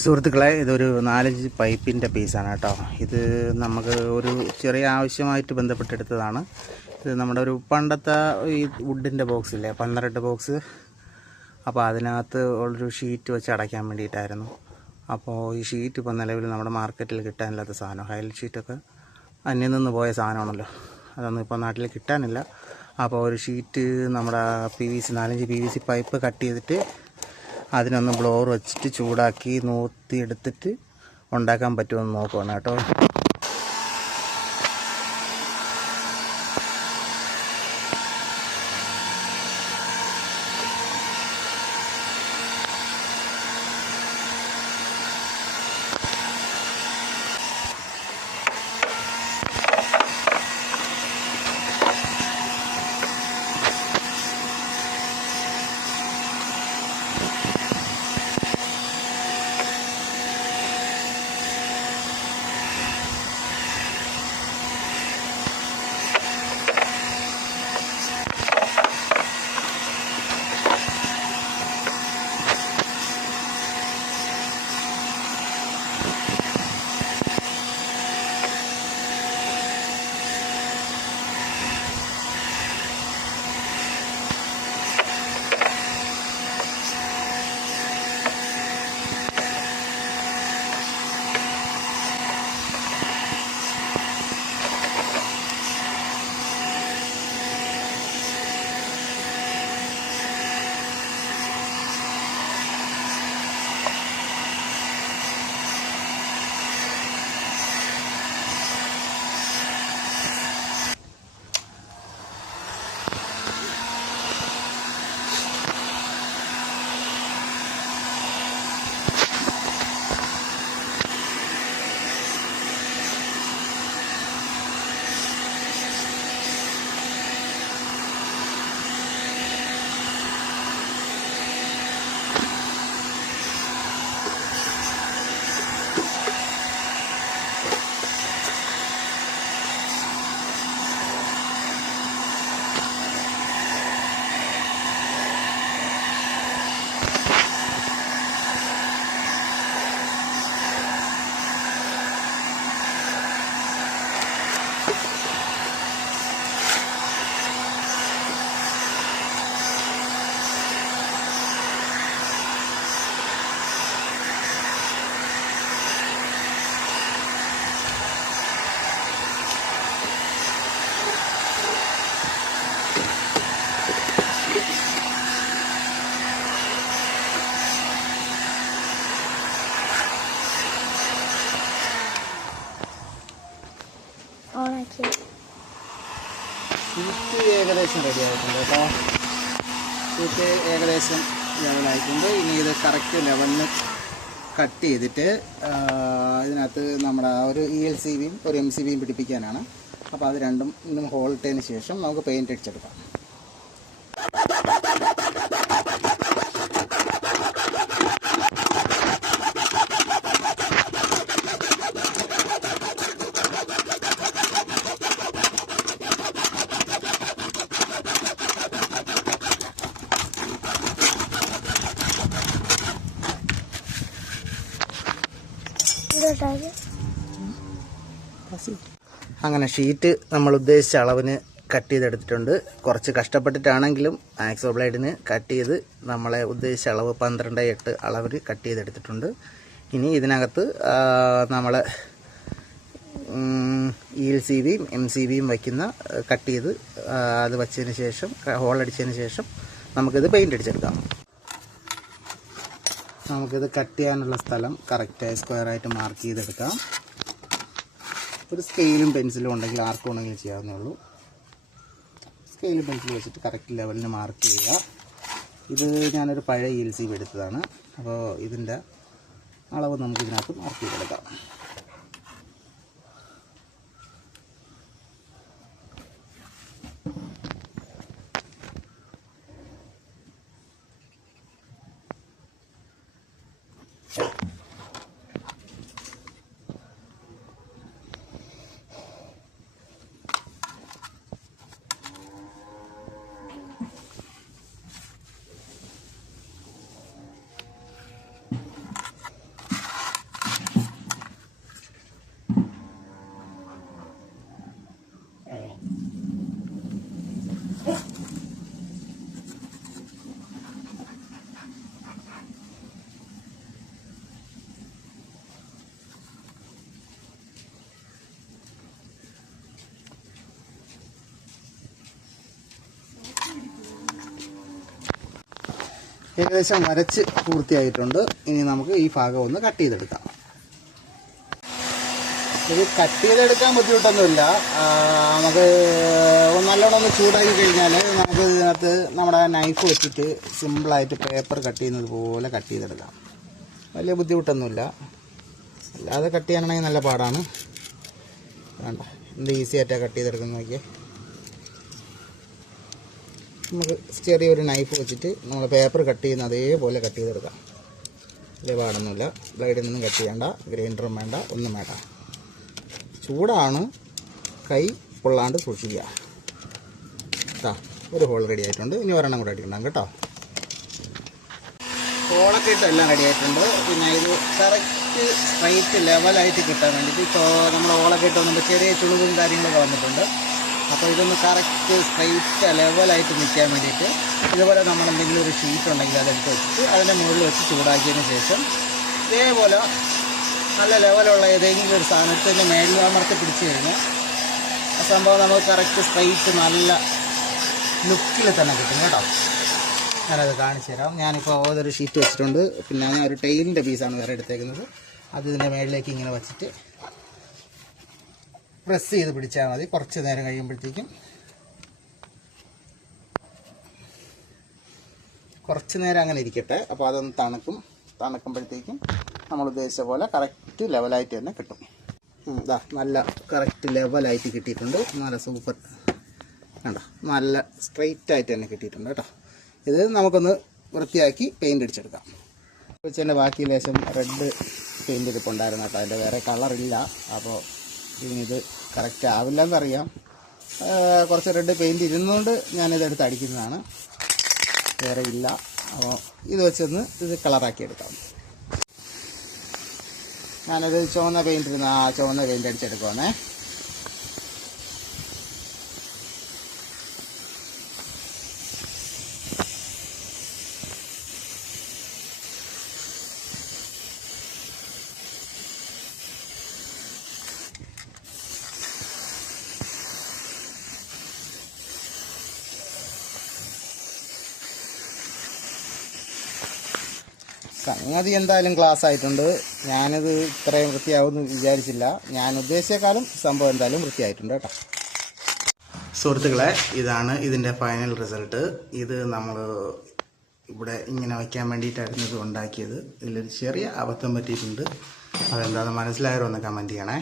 സുഹൃത്തുക്കളെ, ഇതൊരു 4-5 പൈപ്പിൻ്റെ പീസാണ് കേട്ടോ. ഇത് നമുക്ക് ഒരു ചെറിയ ആവശ്യമായിട്ട് ബന്ധപ്പെട്ടെടുത്തതാണ്. ഇത് നമ്മുടെ ഒരു പണ്ടത്തെ ഈ വുഡിൻ്റെ ബോക്സില്ലേ, 12 ബോക്സ്. അപ്പോൾ അതിനകത്ത് ഉള്ളൊരു ഷീറ്റ് വെച്ച് അടയ്ക്കാൻ വേണ്ടിയിട്ടായിരുന്നു. അപ്പോൾ ഈ ഷീറ്റ് ഇപ്പോൾ നിലവിൽ നമ്മുടെ മാർക്കറ്റിൽ കിട്ടാനില്ലാത്ത സാധനം. ഹൈലൈറ്റ് ഷീറ്റൊക്കെ അന്യം നിന്ന് പോയ സാധനമാണല്ലോ, അതൊന്നും ഇപ്പോൾ നാട്ടിൽ കിട്ടാനില്ല. അപ്പോൾ ഒരു ഷീറ്റ് നമ്മുടെ PVC 4-5 PVC പൈപ്പ് കട്ട് ചെയ്തിട്ട് അതിനൊന്ന് ബ്ലോർ വെച്ചിട്ട് ചൂടാക്കി നൂത്തി എടുത്തിട്ട് ഉണ്ടാക്കാൻ പറ്റുമെന്ന് നോക്കുകയാണ് കേട്ടോ. ഷീറ്റ് ഏകദേശം റെഡി ആയിട്ടുണ്ട് കേട്ടോ. ഷീറ്റ് ഏകദേശം ലെവലായിട്ടുണ്ട്. ഇനി ഇത് കറക്റ്റ് ലെവലിന് കട്ട് ചെയ്തിട്ട് ഇതിനകത്ത് നമ്മുടെ ഒരു ELCBയും ഒരു MCBയും പിടിപ്പിക്കാനാണ്. അപ്പോൾ അത് രണ്ടും ഇന്നും ഹോൾട്ടതിന് ശേഷം നമുക്ക് പെയിൻറ്റ് അടിച്ചെടുക്കാം. അങ്ങനെ ഷീറ്റ് നമ്മൾ ഉദ്ദേശിച്ച അളവിന് കട്ട് ചെയ്തെടുത്തിട്ടുണ്ട്. കുറച്ച് കഷ്ടപ്പെട്ടിട്ടാണെങ്കിലും ആക്സോ ബ്ലേഡിന് കട്ട് ചെയ്ത് നമ്മളെ ഉദ്ദേശിച്ച അളവ് 12:8 അളവിൽ കട്ട് ചെയ്തെടുത്തിട്ടുണ്ട്. ഇനി ഇതിനകത്ത് നമ്മൾ ELCBയും MCBയും വയ്ക്കുന്ന കട്ട് ചെയ്ത് അത് വച്ചതിന് ശേഷം ഹോളടിച്ചതിന് ശേഷം നമുക്കിത് പെയിൻ്റ് അടിച്ചെടുക്കാം. നമുക്കിത് കട്ട് ചെയ്യാനുള്ള സ്ഥലം കറക്റ്റായി സ്ക്വയറായിട്ട് മാർക്ക് ചെയ്തെടുക്കാം. ഒരു സ്കെയിലും പെൻസിലും ഉണ്ടെങ്കിൽ ആർക്കും ഉണ്ടെങ്കിൽ ചെയ്യാവുന്നേ ഉള്ളൂ. സ്കെയിലും പെൻസിലും വെച്ചിട്ട് കറക്റ്റ് ലെവലിന് മാർക്ക് ചെയ്യുക. ഇത് ഞാനൊരു പഴയ ELCB എടുത്തതാണ്. അപ്പോൾ ഇതിൻ്റെ അളവ് നമുക്കിതിനകത്ത് മാർക്ക് ചെയ്തെടുക്കാം. ഏകദേശം വരച്ച് പൂർത്തിയായിട്ടുണ്ട്. ഇനി നമുക്ക് ഈ ഭാഗം ഒന്ന് കട്ട് ചെയ്തെടുക്കാം. ഇത് കട്ട് ചെയ്തെടുക്കാൻ ബുദ്ധിമുട്ടൊന്നുമില്ല. നമുക്ക് നല്ലോണം ഒന്ന് ചൂടാക്കി കഴിഞ്ഞാൽ നമുക്ക് ഇതിനകത്ത് നമ്മുടെ നൈഫ് വെച്ചിട്ട് സിമ്പിളായിട്ട് പേപ്പർ കട്ട് ചെയ്യുന്നത് പോലെ കട്ട് ചെയ്തെടുക്കാം. വലിയ ബുദ്ധിമുട്ടൊന്നുമില്ല. അല്ലാതെ കട്ട് ചെയ്യാനാണെങ്കിൽ നല്ല പാടാണ്. വേണ്ട, എന്ത് ഈസി ആയിട്ടാണ് കട്ട് ചെയ്തെടുക്കുന്നത് നോക്കിയേ. നമുക്ക് ചെറിയൊരു നൈഫ് വെച്ചിട്ട് നമ്മൾ പേപ്പർ കട്ട് ചെയ്യുന്ന അതേപോലെ കട്ട് ചെയ്തെടുക്കാം. വലിയ പാടൊന്നുമില്ല. ബ്ലേഡിൽ നിന്നും കട്ട് ചെയ്യേണ്ട, ഗ്രൈൻഡറും വേണ്ട, ഒന്നും വേണ്ട. ചൂടാണ്, കൈ പൊള്ളാണ്ട് സൂക്ഷിക്കുക. ഒരു ഹോൾ റെഡി ആയിട്ടുണ്ട്. ഇനി ഒരെണ്ണം കൂടെ അടിക്കണം കേട്ടോ. ഹോളൊക്കെ ഇട്ട് എല്ലാം റെഡി ആയിട്ടുണ്ട്. പിന്നെ ഇത് കറക്റ്റ് സ്ട്രൈറ്റ് ലെവലായിട്ട് കിട്ടാൻ വേണ്ടിയിട്ട് ഇപ്പോൾ നമ്മൾ ഹോളൊക്കെ ഇട്ട് വന്നപ്പോൾ ചെറിയ ചുളിവും കാര്യങ്ങളൊക്കെ വന്നിട്ടുണ്ട്. അപ്പോൾ ഇതൊന്ന് കറക്റ്റ് സ്ട്രൈറ്റ് ലെവലായിട്ട് നിൽക്കാൻ വേണ്ടിയിട്ട് ഇതുപോലെ നമ്മൾ എന്തെങ്കിലും ഒരു ഷീറ്റ് ഉണ്ടെങ്കിൽ അതെടുത്ത് വെച്ചിട്ട് അതിൻ്റെ മുകളിൽ വെച്ച് ചൂടാക്കിയതിന് ശേഷം ഇതേപോലെ നല്ല ലെവലുള്ള ഏതെങ്കിലും ഒരു സാധനത്തിൻ്റെ മേൽവാമർത്തി പിടിച്ച് കഴിഞ്ഞാൽ ആ സംഭവം നമുക്ക് കറക്റ്റ് സ്ട്രൈറ്റ് നല്ല ലുക്കിൽ തന്നെ കിട്ടും കേട്ടോ. ഞാനത് കാണിച്ചു തരാം. ഞാനിപ്പോൾ അതൊരു ഷീറ്റ് വെച്ചിട്ടുണ്ട്. പിന്നെ ഞാൻ ഒരു ടൈലിൻ്റെ പീസാണ് വേറെ എടുത്തേക്കുന്നത്. അത് ഇതിൻ്റെ മേളിലേക്ക് ഇങ്ങനെ വെച്ചിട്ട് പ്രസ് ചെയ്ത് പിടിച്ചാൽ മതി. കുറച്ച് നേരം കഴിയുമ്പോഴത്തേക്കും കുറച്ച് നേരം അങ്ങനെ ഇരിക്കട്ടെ. അപ്പോൾ അതൊന്ന് തണുക്കുമ്പോഴത്തേക്കും നമ്മൾ ഉദ്ദേശിച്ച പോലെ കറക്റ്റ് ലെവലായിട്ട് തന്നെ കിട്ടും. ഇതാ നല്ല കറക്റ്റ് ലെവലായിട്ട് കിട്ടിയിട്ടുണ്ട്. നല്ല സൂപ്പർ കണ്ടോ, നല്ല സ്ട്രെയിറ്റ് ആയിട്ട് തന്നെ കിട്ടിയിട്ടുണ്ട് കേട്ടോ. ഇത് നമുക്കൊന്ന് വൃത്തിയാക്കി പെയിൻ്റ് അടിച്ചെടുക്കാം. വെച്ചതിൻ്റെ ബാക്കി ലേശം റെഡ് പെയിൻ്റ് ഇരിപ്പുണ്ടായിരുന്നു കേട്ടോ. അതിൻ്റെ വേറെ കളറില്ല. അപ്പോൾ ഇത് കറക്റ്റ് ആവില്ല എന്നറിയാം. കുറച്ച് റെഡ് പെയിൻറ്റ് ഇരുന്നുകൊണ്ട് ഞാനിതെടുത്ത് അടിക്കുന്നതാണ്, വേറെ ഇല്ല. അപ്പോൾ ഇത് വെച്ചൊന്ന് ഇത് കളറാക്കി എടുക്കാം. ഞാനത് ചുവന്ന പെയിൻറ്റ് ഇരുന്ന് ആ ചുവന്ന പെയിൻറ്റ് അടിച്ചെടുക്കുവാണേ. സംഗതി എന്തായാലും ക്ലാസ് ആയിട്ടുണ്ട്. ഞാനിത് ഇത്രയും വൃത്തിയാവുമെന്ന് വിചാരിച്ചില്ല. ഞാൻ ഉദ്ദേശിച്ചേക്കാളും സംഭവം എന്തായാലും വൃത്തിയായിട്ടുണ്ട് കേട്ടോ. സുഹൃത്തുക്കളെ, ഇതാണ് ഇതിൻ്റെ ഫൈനൽ റിസൾട്ട്. ഇത് നമ്മൾ ഇവിടെ ഇങ്ങനെ വയ്ക്കാൻ വേണ്ടിയിട്ടായിരുന്നു ഇത് ഉണ്ടാക്കിയത്. ഇതിലൊരു ചെറിയ അബദ്ധം പറ്റിയിട്ടുണ്ട്. അതെന്താണെന്ന് മനസ്സിലായവരൊന്ന് കമൻറ്റ് ചെയ്യണേ.